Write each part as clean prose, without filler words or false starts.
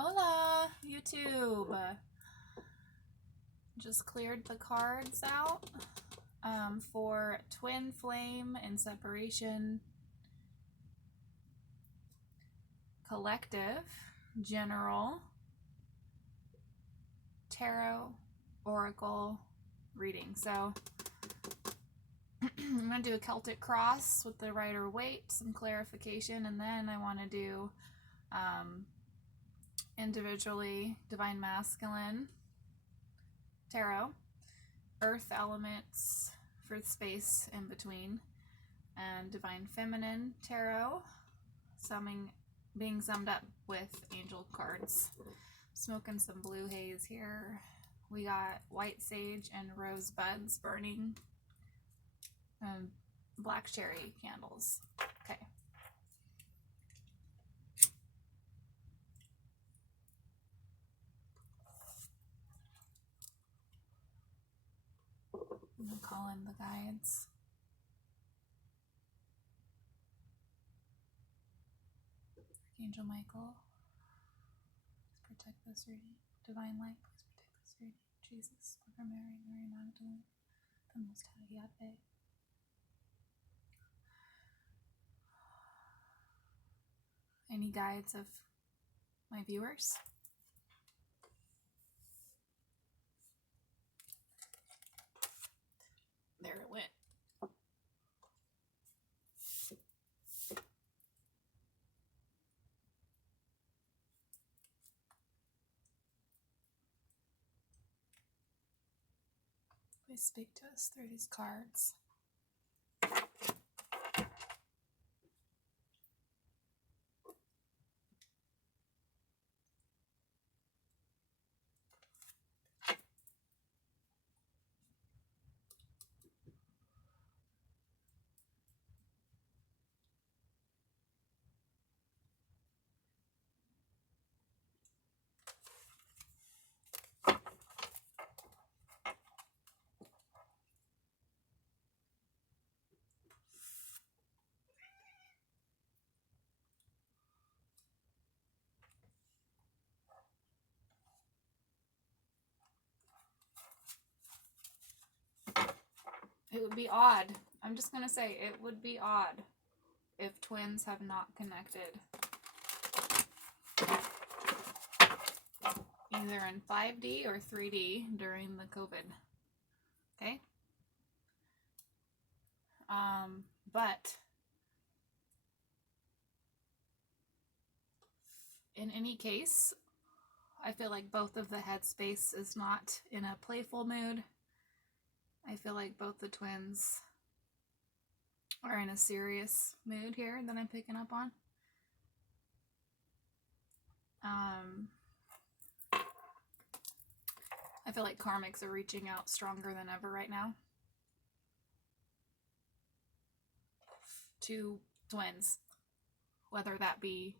Hola, YouTube. Just cleared the cards out for Twin Flame and Separation, Collective, General, Tarot, Oracle reading. So I'm going to do a Celtic cross with the Rider-Waite, some clarification, and then I want to do individually Divine Masculine Tarot, Earth elements for the space in between, and Divine Feminine Tarot, being summed up with angel cards. Smoking some blue haze here. We got white sage and rosebuds burning, and black cherry candles. Okay. I'm gonna call in the guides. Archangel Michael, please protect this reading. Divine Light, please protect this reading. Jesus, Mother Mary, Mary Magdalene, the Most High Yahweh. Any guides of my viewers? There it went. Please speak to us through these cards. It would be odd. I'm just going to say it would be odd if twins have not connected. Either in 5D or 3D during the COVID. Okay? But in any case, I feel like both of the headspace is not in a playful mood. I feel like both the twins are in a serious mood here that I'm picking up on. I feel like karmics are reaching out stronger than ever right now to twins, whether that be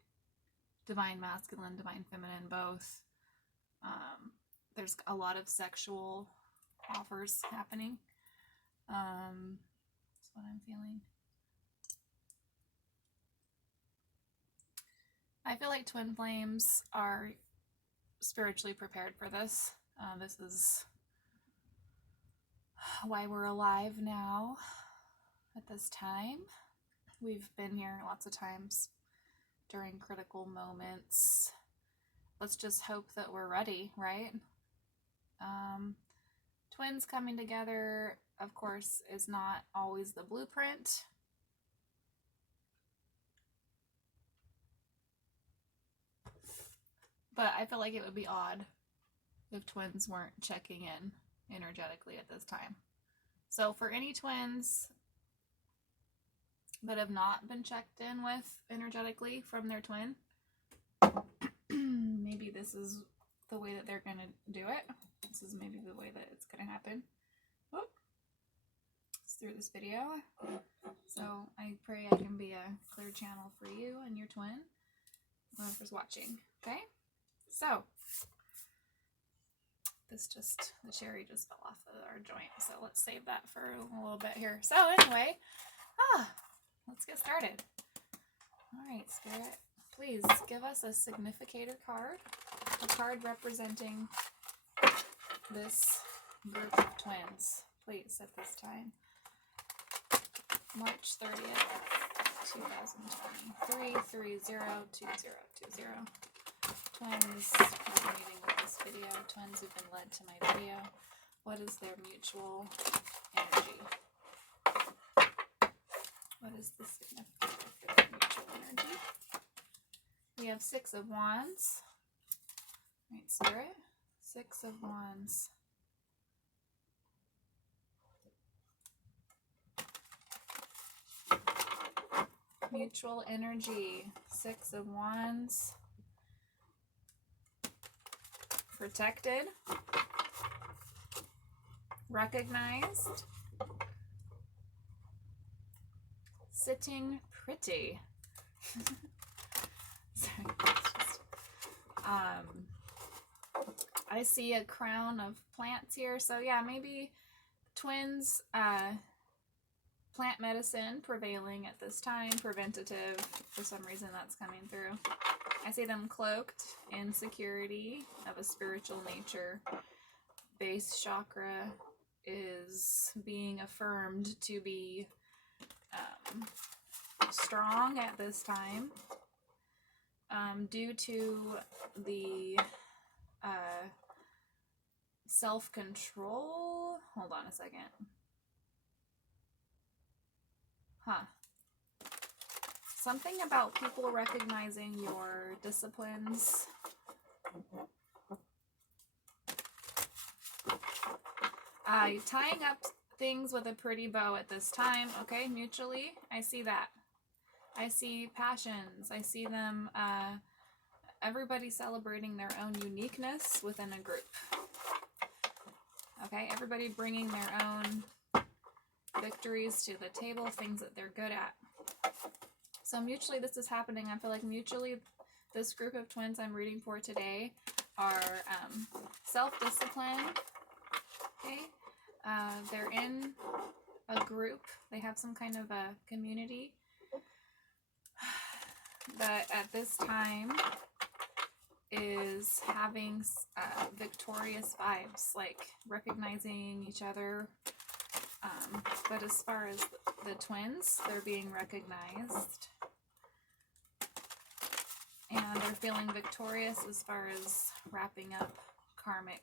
divine masculine, divine feminine, both. There's a lot of sexual offers happening. That's what I'm feeling. I feel like twin flames are spiritually prepared for this. This is why we're alive now at this time. We've been here lots of times during critical moments. Let's just hope that we're ready, right? Twins coming together, of course, is not always the blueprint. But I feel like it would be odd if twins weren't checking in energetically at this time. So for any twins that have not been checked in with energetically from their twin, maybe this is the way that they're going to do it. This is maybe the way that it's going to happen. Whoop. It's through this video. So I pray I can be a clear channel for you and your twin, whoever's watching. Okay? So, the cherry just fell off of our joint. So let's save that for a little bit here. So anyway, let's get started. All right, Spirit, please give us a significator card a card representing this group of twins, please, at this time. March 30th, 2023, 302020. Twins resonating with this video. Twins who've been led to my video. What is their mutual energy? What is the significance for their mutual energy? We have Six of Wands. Right, Spirit. Six of Wands. Mutual energy. Six of Wands. Protected. Recognized. Sitting pretty. Sorry, just, I see a crown of plants here. So yeah, maybe twins, plant medicine prevailing at this time, preventative. For some reason that's coming through. I see them cloaked in security of a spiritual nature. Base chakra is being affirmed to be strong at this time due to the self-control. Hold on a second. Something about people recognizing your disciplines. Tying up things with a pretty bow at this time. Okay, mutually, I see that. I see passions. I see them, everybody celebrating their own uniqueness within a group. Okay, everybody bringing their own victories to the table, things that they're good at. So mutually this is happening. I feel like mutually this group of twins I'm reading for today are self-disciplined. Okay, they're in a group. They have some kind of a community. But at this time is having victorious vibes, like recognizing each other. But as far as the twins, they're being recognized. And they're feeling victorious as far as wrapping up karmic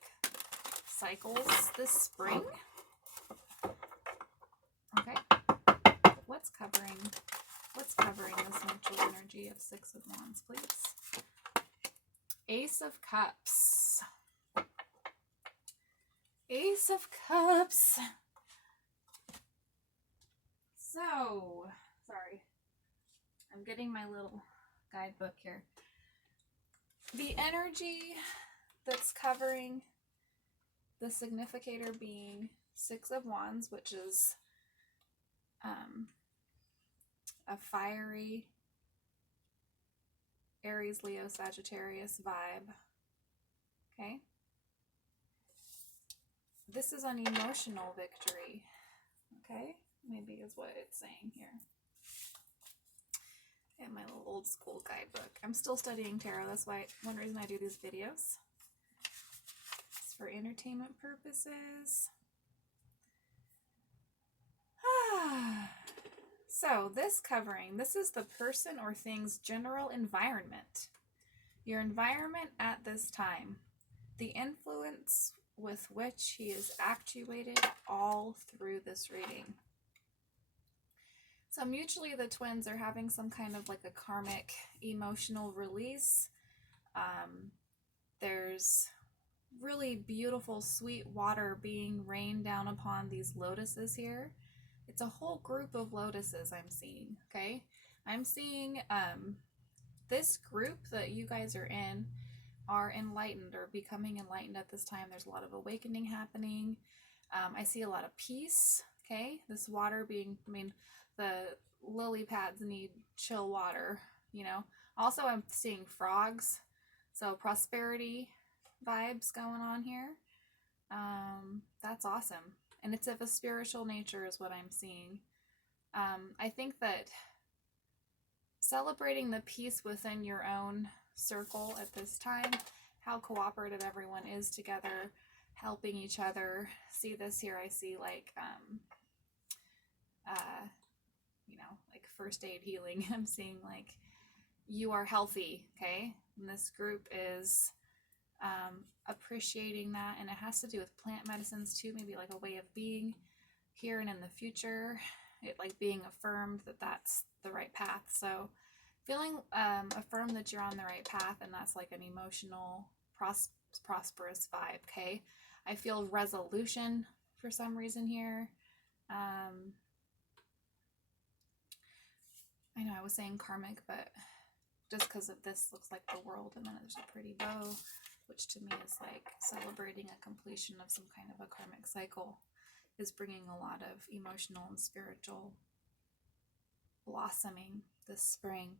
cycles this spring. Okay. What's covering this mutual energy of Six of Wands, please? Ace of Cups. Ace of Cups. So, sorry. I'm getting my little guidebook here. The energy that's covering the significator being Six of Wands, which is a fiery Aries, Leo, Sagittarius vibe. Okay? This is an emotional victory. Okay? Maybe is what it's saying here. And my little old school guidebook. I'm still studying tarot. That's why one reason I do these videos. It's for entertainment purposes. So this covering, this is the person or thing's general environment. Your environment at this time. The influence with which he is actuated all through this reading. So mutually the twins are having some kind of like a karmic emotional release. There's really beautiful sweet water being rained down upon these lotuses here. It's a whole group of lotuses I'm seeing, okay? I'm seeing this group that you guys are in are enlightened or becoming enlightened at this time. There's a lot of awakening happening. I see a lot of peace, okay? This water being, I mean, the lily pads need chill water, you know? Also, I'm seeing frogs, so prosperity vibes going on here. That's awesome. And it's of a spiritual nature is what I'm seeing. I think that celebrating the peace within your own circle at this time how cooperative everyone is together, helping each other. See this here, I see like, you know, like first aid healing. I'm seeing like, you are healthy, okay? And this group is appreciating that, and it has to do with plant medicines too, maybe like a way of being here and in the future, it like being affirmed that that's the right path. So feeling affirmed that you're on the right path, and that's like an emotional prosperous vibe, okay? I feel resolution for some reason here. I know I was saying karmic, but just because of this looks like the world, and then there's a pretty bow, which to me is like celebrating a completion of some kind of a karmic cycle, is bringing a lot of emotional and spiritual blossoming this spring.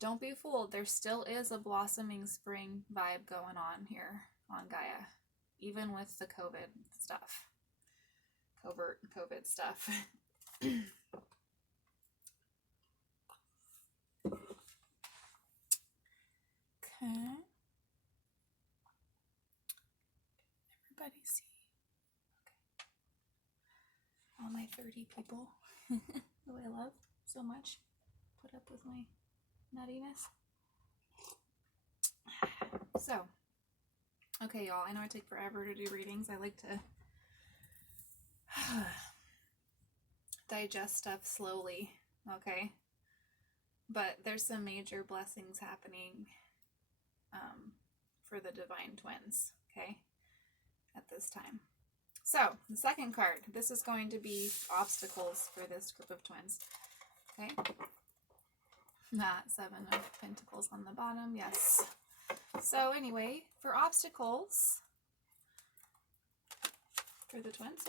Don't be fooled, there still is a blossoming spring vibe going on here on Gaia, even with the COVID stuff, covert COVID stuff. Okay. Everybody see? Okay. All my 30 people who I love so much put up with my nuttiness. So, okay, y'all, I know I take forever to do readings. I like to digest stuff slowly, okay? But there's some major blessings happening for the Divine Twins, okay, at this time. So, the second card, this is going to be obstacles for this group of twins, okay? That 7 of Pentacles on the bottom, yes. So anyway, for obstacles for the twins,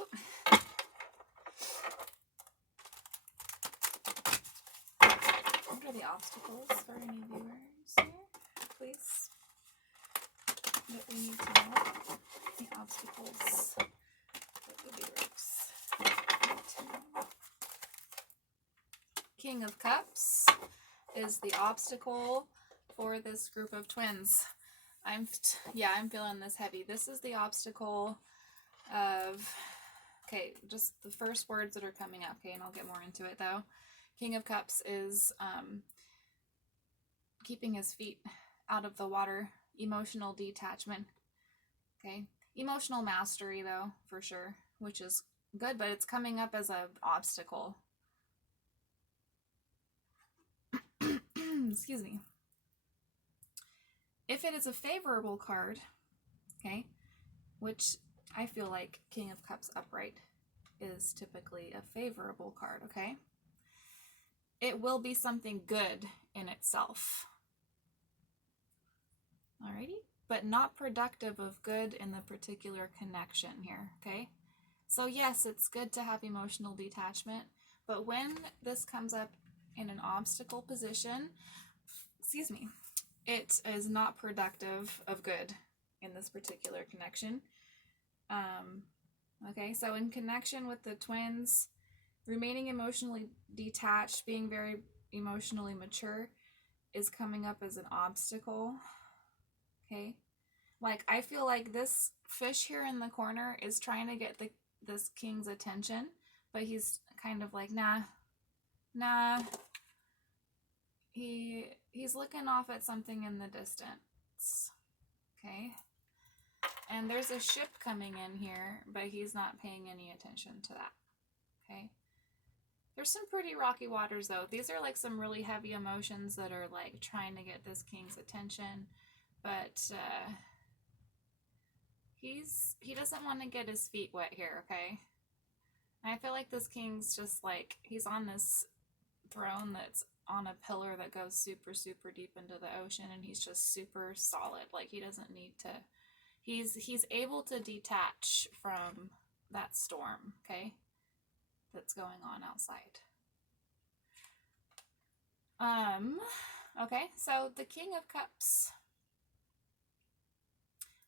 what are the obstacles for any viewers here, please? That we need to know the obstacles for the viewers. King of Cups is the obstacle for this group of twins. I'm feeling this heavy. This is the obstacle of, okay, just the first words that are coming up, okay, and I'll get more into it though. King of Cups is keeping his feet out of the water, emotional detachment, okay? Emotional mastery though, for sure, which is good, but it's coming up as an obstacle. Excuse me. If it is a favorable card, okay, which I feel like King of Cups upright is typically a favorable card, okay, it will be something good in itself. Alrighty? But not productive of good in the particular connection here, okay? So yes, it's good to have emotional detachment, but when this comes up in an obstacle position, excuse me, it is not productive of good in this particular connection. Okay, so in connection with the twins, remaining emotionally detached, being very emotionally mature is coming up as an obstacle. Okay, like I feel like this fish here in the corner is trying to get this king's attention, but he's kind of like, nah. He's looking off at something in the distance. Okay, and there's a ship coming in here, but he's not paying any attention to that. Okay, there's some pretty rocky waters though. These are like some really heavy emotions that are like trying to get this king's attention, but he doesn't want to get his feet wet here, okay? And I feel like this king's just like, he's on this throne that's on a pillar that goes super, super deep into the ocean, and he's just super solid. Like he doesn't need to, he's able to detach from that storm, okay, that's going on outside. Okay, so the King of Cups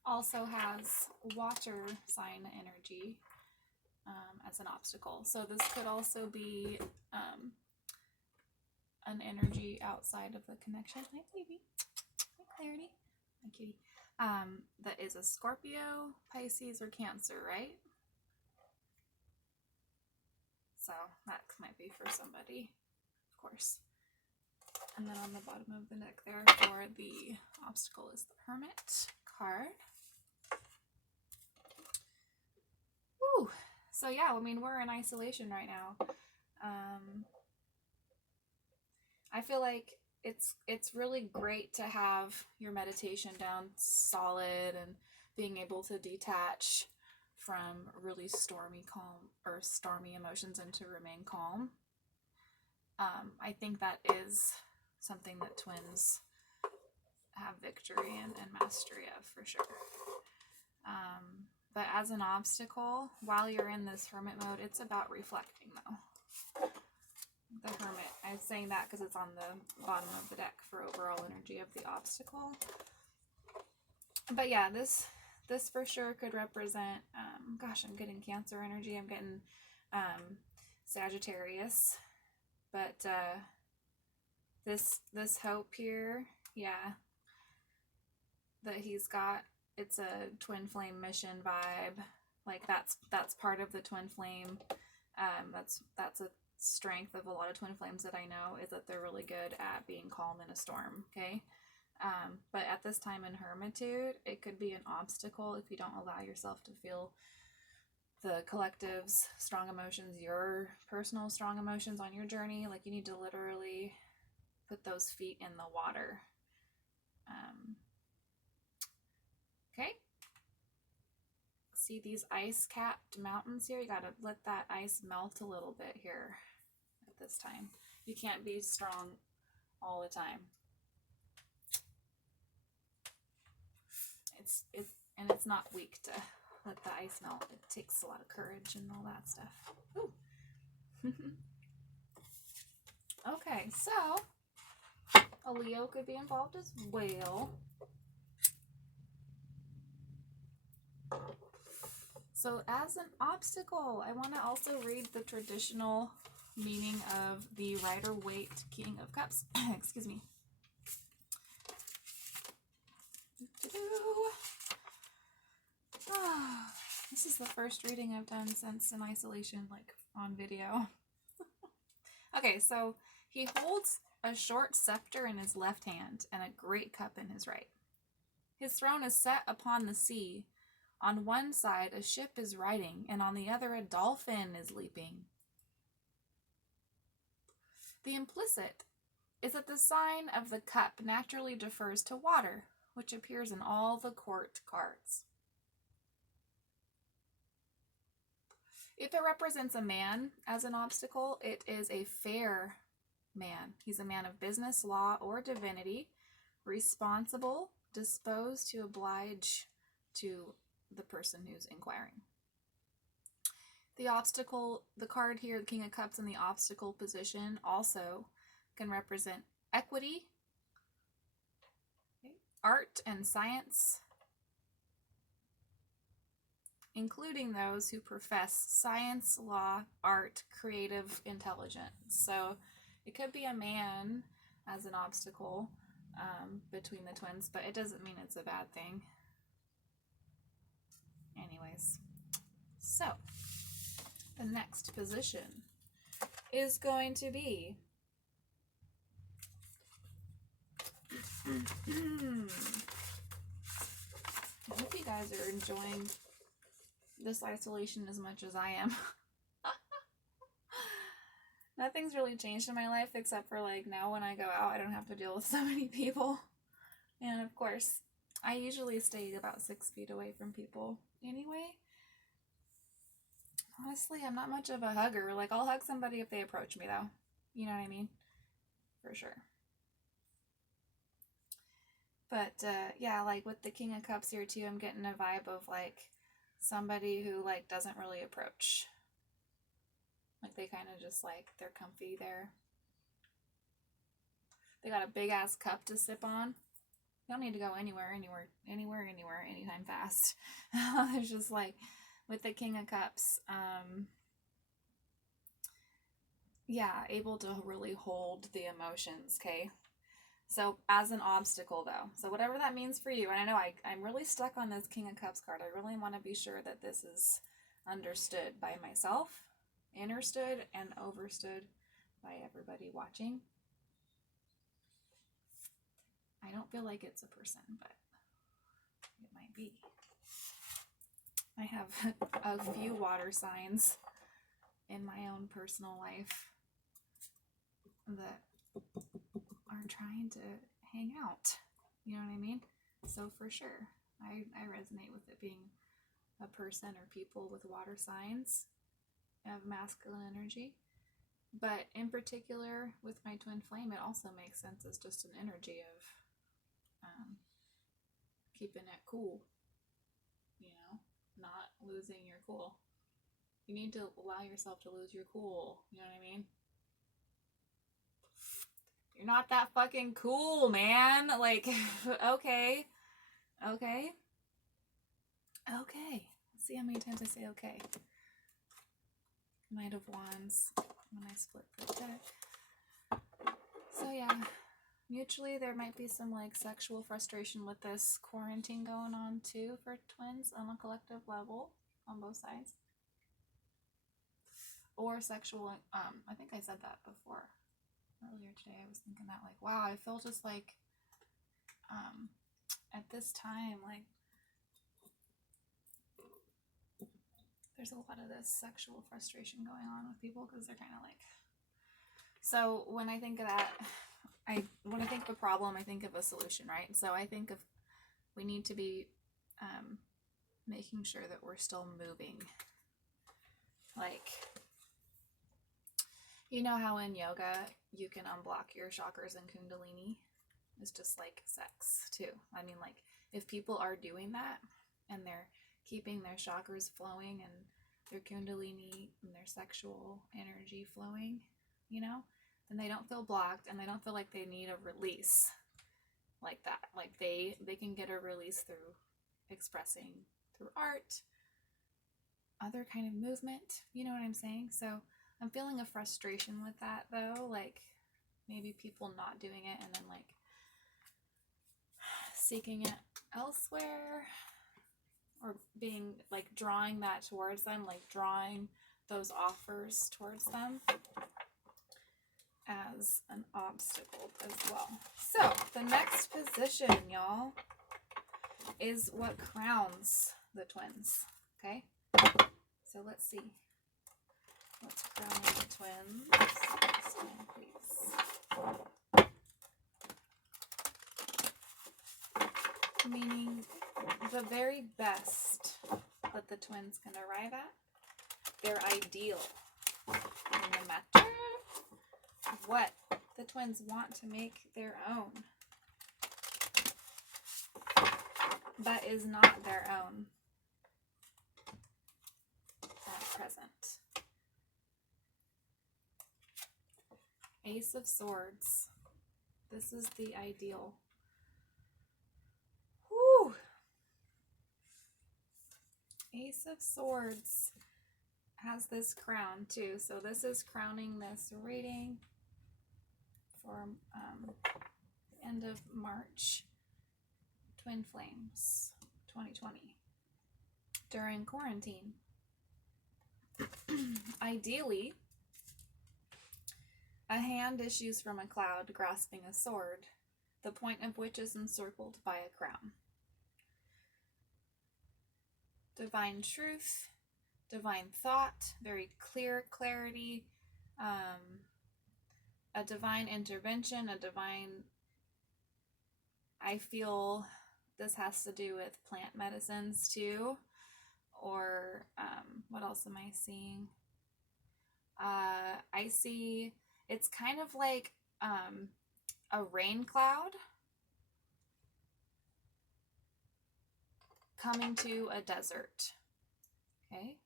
also has water sign energy as an obstacle. So this could also be an energy outside of the connection. Hi, baby. Hi, Clarity. Hi, kitty. that is a Scorpio, Pisces, or Cancer, right? So that might be for somebody, of course. And then on the bottom of the deck there for the obstacle is the Hermit card. Woo! So yeah, I mean, we're in isolation right now. I feel like it's really great to have your meditation down solid and being able to detach from really stormy emotions and to remain calm. I think that is something that twins have victory and mastery of for sure. But as an obstacle, while you're in this hermit mode, it's about reflecting though. The Hermit, I'm saying that because it's on the bottom of the deck for overall energy of the obstacle. But yeah, this for sure could represent, gosh, I'm getting Cancer energy, I'm getting Sagittarius, but this hope here, yeah, that he's got, it's a twin flame mission vibe. Like that's part of the twin flame. That's a strength of a lot of twin flames that I know, is that they're really good at being calm in a storm. Okay. But at this time in hermitude, it could be an obstacle if you don't allow yourself to feel the collective's strong emotions, your personal strong emotions on your journey. Like you need to literally put those feet in the water. Okay. See these ice-capped mountains here? You gotta let that ice melt a little bit here at this time. You can't be strong all the time. It's not weak to let the ice melt. It takes a lot of courage and all that stuff. Ooh. Okay, so a Leo could be involved as well. So as an obstacle, I want to also read the traditional meaning of the Rider-Waite King of Cups. Excuse me. This is the first reading I've done since in isolation, like on video. Okay, so he holds a short scepter in his left hand and a great cup in his right. His throne is set upon the sea. On one side a ship is riding, and on the other a dolphin is leaping. The implicit is that the sign of the cup naturally defers to water, which appears in all the court cards. If it represents a man as an obstacle, it is a fair man. He's a man of business, law, or divinity, responsible, disposed to oblige to the person who's inquiring. The obstacle, the card here, the King of Cups in the obstacle position, also can represent equity, art and science, including those who profess science, law, art, creative intelligence. So it could be a man as an obstacle between the twins, but it doesn't mean it's a bad thing. Anyways, so the next position is going to be I hope you guys are enjoying this isolation as much as I am. Nothing's really changed in my life except for like now when I go out I don't have to deal with so many people. And of course, I usually stay about 6 feet away from people anyway. Honestly, I'm not much of a hugger. Like, I'll hug somebody if they approach me, though. You know what I mean? For sure. But, yeah, like, with the King of Cups here, too, I'm getting a vibe of, like, somebody who, like, doesn't really approach. Like, they kind of just, like, they're comfy there. They got a big-ass cup to sip on. You don't need to go anywhere, anytime fast. It's just like, with the King of Cups, yeah, able to really hold the emotions, okay? So as an obstacle though, so whatever that means for you, and I know I'm really stuck on this King of Cups card. I really want to be sure that this is understood by myself, understood, and overstood by everybody watching. I don't feel like it's a person, but it might be. I have a few water signs in my own personal life that are trying to hang out. You know what I mean? So for sure, I resonate with it being a person or people with water signs of masculine energy. But in particular, with my twin flame, it also makes sense as just an energy of keeping it cool, you know, not losing your cool. You need to allow yourself to lose your cool, you know what I mean? You're not that fucking cool, man. Like, okay. Okay. Okay. Let's see how many times I say okay. Knight of Wands when I split the deck. So yeah, mutually there might be some like sexual frustration with this quarantine going on too for twins on a collective level on both sides. Or sexual, I think I said that before. Earlier today I was thinking that, like, wow, I feel just like at this time, like, there's a lot of this sexual frustration going on with people because they're kind of like, so when I think of that, when I think of a problem, I think of a solution, right? So I think of, we need to be making sure that we're still moving. Like, you know how in yoga you can unblock your chakras and kundalini? It's just like sex too. I mean, like, if people are doing that and they're keeping their chakras flowing and their kundalini and their sexual energy flowing, you know, then they don't feel blocked and they don't feel like they need a release like that. Like they can get a release through expressing through art, other kind of movement, you know what I'm saying? So I'm feeling a frustration with that though, like maybe people not doing it and then like seeking it elsewhere, or being like drawing that towards them, like drawing those offers towards them as an obstacle as well. So the next position, y'all, is what crowns the twins. Okay, so let's see what's crowning the twins this time, please. Meaning the very best that the twins can arrive at, their ideal, and no matter what the twins want to make their own, that is not their own at present. Ace of Swords. This is the ideal. Whew. Ace of Swords has this crown too. So this is crowning this reading for the end of March. Twin Flames 2020 during quarantine. Ideally, a hand issues from a cloud grasping a sword, the point of which is encircled by a crown. Divine truth, divine thought, very clear clarity, a divine intervention, a divine, I feel this has to do with plant medicines too, or what else am I seeing? I see it's kind of like a rain cloud coming to a desert, okay?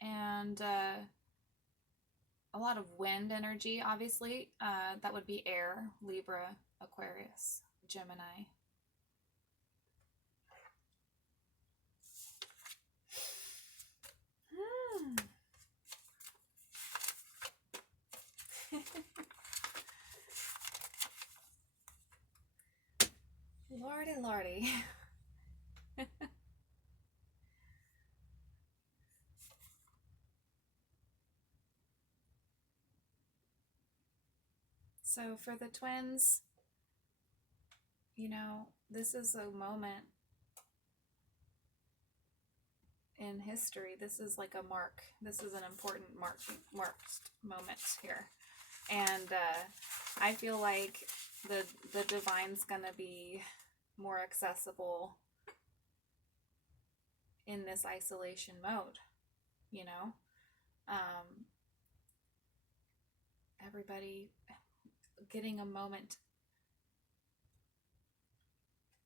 And a lot of wind energy, obviously. That would be air, Libra, Aquarius, Gemini. Lordy, lordy. So for the twins, you know, this is a moment in history. This is like a mark. This is an important marked moment here. And I feel like the divine's gonna be more accessible in this isolation mode, you know? Everybody getting a moment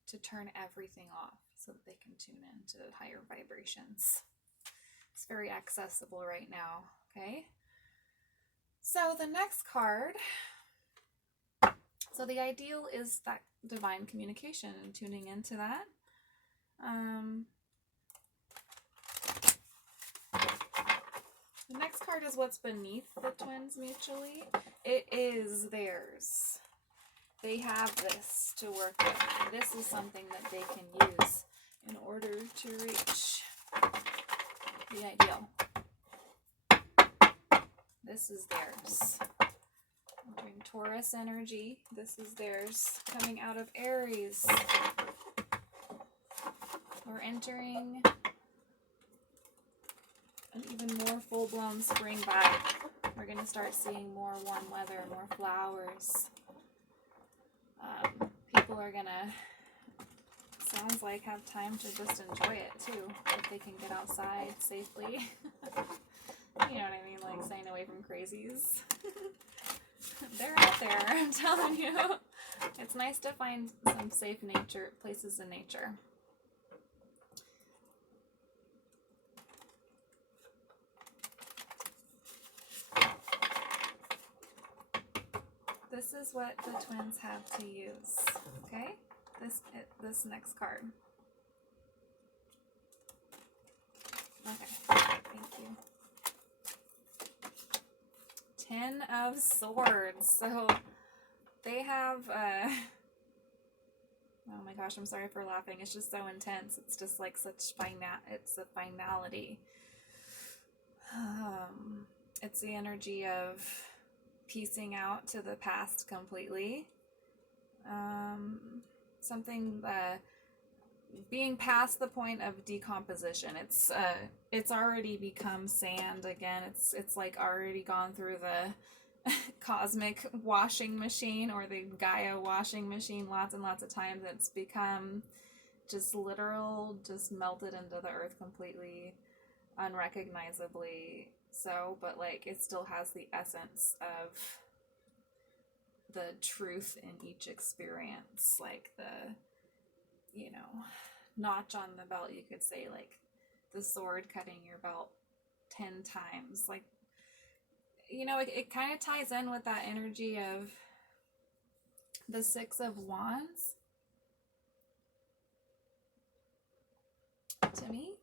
to turn everything off so that they can tune into higher vibrations. It's very accessible right now, okay? So the next card, so the ideal is that divine communication and tuning into that. The next card is what's beneath the twins mutually. It is theirs. They have this to work with. This is something that they can use in order to reach the ideal. This is theirs. Entering Taurus energy. This is theirs. Coming out of Aries. We're entering an even more full-blown spring vibe. We're going to start seeing more warm weather, more flowers. People are going to, sounds like, have time to just enjoy it too, if they can get outside safely. You know what I mean? Like staying away from crazies. They're out there, I'm telling you. It's nice to find some safe places in nature. This is what the twins have to use, okay? This next card. Okay, thank you. 10 of Swords. So they have, oh my gosh, I'm sorry for laughing. It's just so intense. It's just like such it's a finality. It's the energy of piecing out to the past completely. Something being past the point of decomposition. It's already become sand again. It's like already gone through the cosmic washing machine or the Gaia washing machine lots and lots of times. It's become just literal, just melted into the earth completely, unrecognizably so, but like it still has the essence of the truth in each experience, like the, you know, notch on the belt, you could say, like the sword cutting your belt 10 times, like, you know, it kind of ties in with that energy of the Six of Wands to me.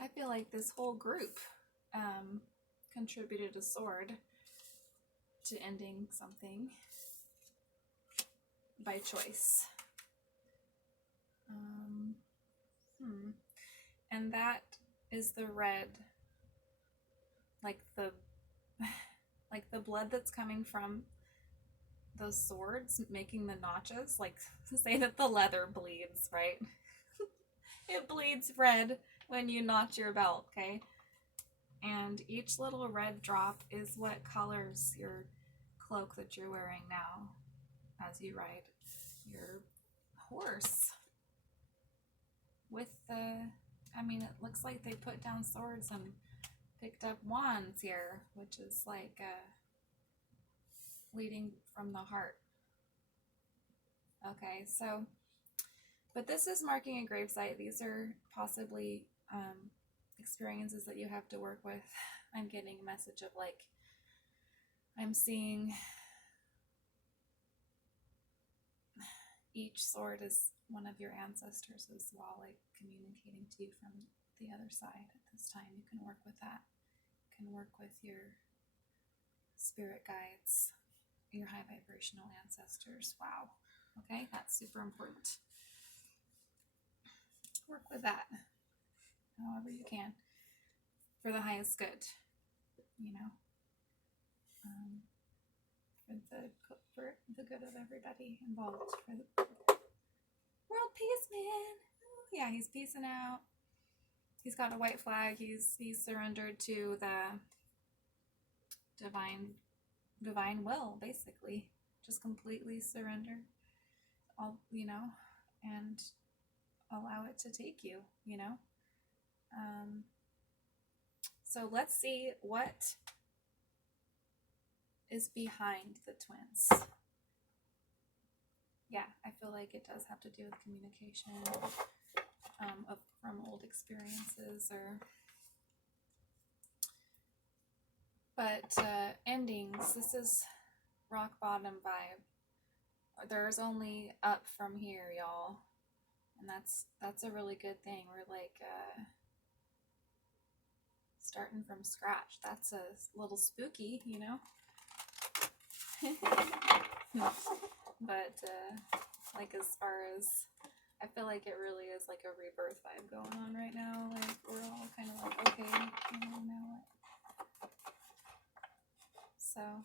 I feel like this whole group contributed a sword to ending something by choice. And that is the red, like the blood that's coming from those swords making the notches, like say that the leather bleeds, right? It bleeds red when you notch your belt, okay? And each little red drop is what colors your cloak that you're wearing now as you ride your horse. With the, I mean, it looks like they put down swords and picked up wands here, which is like leading from the heart. Okay, so, but this is marking a gravesite. These are possibly experiences that you have to work with. I'm getting a message of like, I'm seeing each sword is one of your ancestors as well, like communicating to you from the other side at this time. You can work with that. You can work with your spirit guides, your high vibrational ancestors. Wow. Okay, super important. Work with that however you can for the highest good, you know, for the good of everybody involved, for the world peace, man. Yeah, he's peacing out. He's got a white flag. He's surrendered to the divine will, basically. Just completely surrender, all, you know, and allow it to take you, you know. So let's see what is behind the twins. Yeah, I feel like it does have to do with communication, from old experiences, but endings. This is rock bottom vibe. There's only up from here, y'all, and that's a really good thing. We're like starting from scratch. That's a little spooky, you know. But like, as far as, I feel like it really is like a rebirth vibe going on right now. Like, we're all kind of like, okay, you know, now what? So,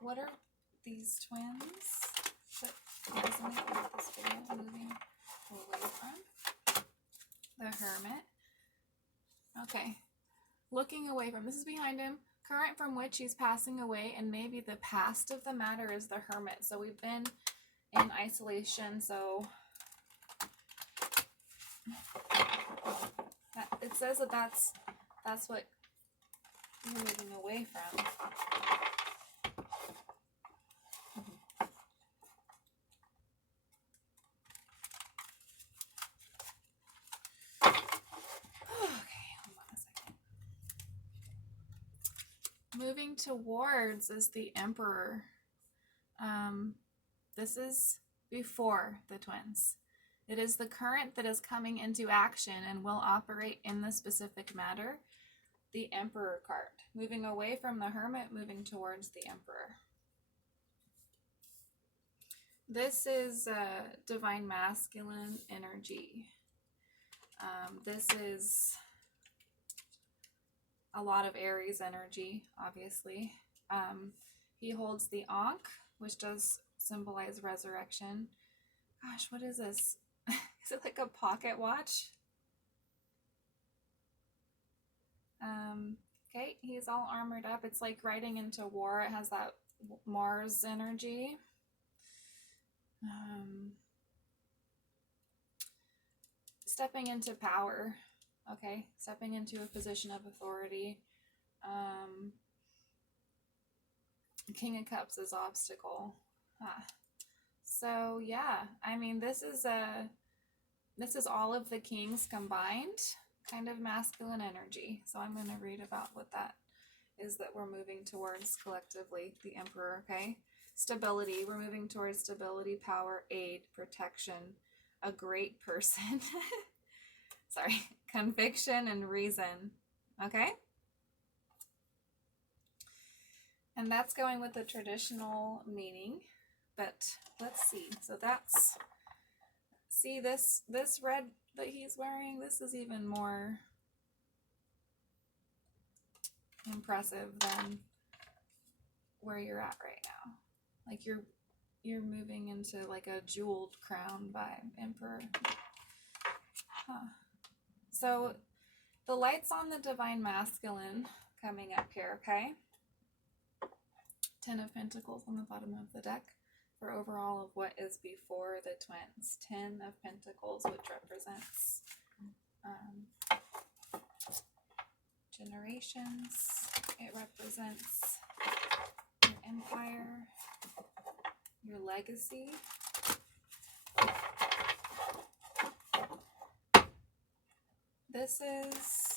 what are these twins that resonate with this video? Moving away from the hermit. Okay, looking away from, this is behind him. Current from which he's passing away, and maybe the past of the matter is the hermit. So we've been in isolation, so it says that that's what you're moving away from. Okay, hold on a second. Moving towards is the Emperor. This is before the twins. It is the current that is coming into action and will operate in the specific matter. The Emperor card. Moving away from the Hermit, moving towards the Emperor. This is divine masculine energy. This is a lot of Aries energy, obviously. He holds the Ankh, which does symbolize resurrection. Gosh, what is this? Is it like a pocket watch? Okay, he's all armored up. It's like riding into war. It has that Mars energy. Stepping into power. Okay, stepping into a position of authority. King of Cups is obstacle. So yeah, I mean, this is all of the kings combined, kind of masculine energy. So I'm going to read about what that is that we're moving towards collectively. The Emperor, okay? Stability. We're moving towards stability, power, aid, protection, a great person. Sorry. Conviction and reason. Okay? And that's going with the traditional meaning. But let's see. So that's, see this red that he's wearing, this is even more impressive than where you're at right now. Like you're moving into like a jeweled crown vibe, Emperor. So the light's on the divine masculine coming up here, okay? 10 of Pentacles on the bottom of the deck for overall of what is before the twins. 10 of Pentacles, which represents generations. It represents your empire, your legacy. This is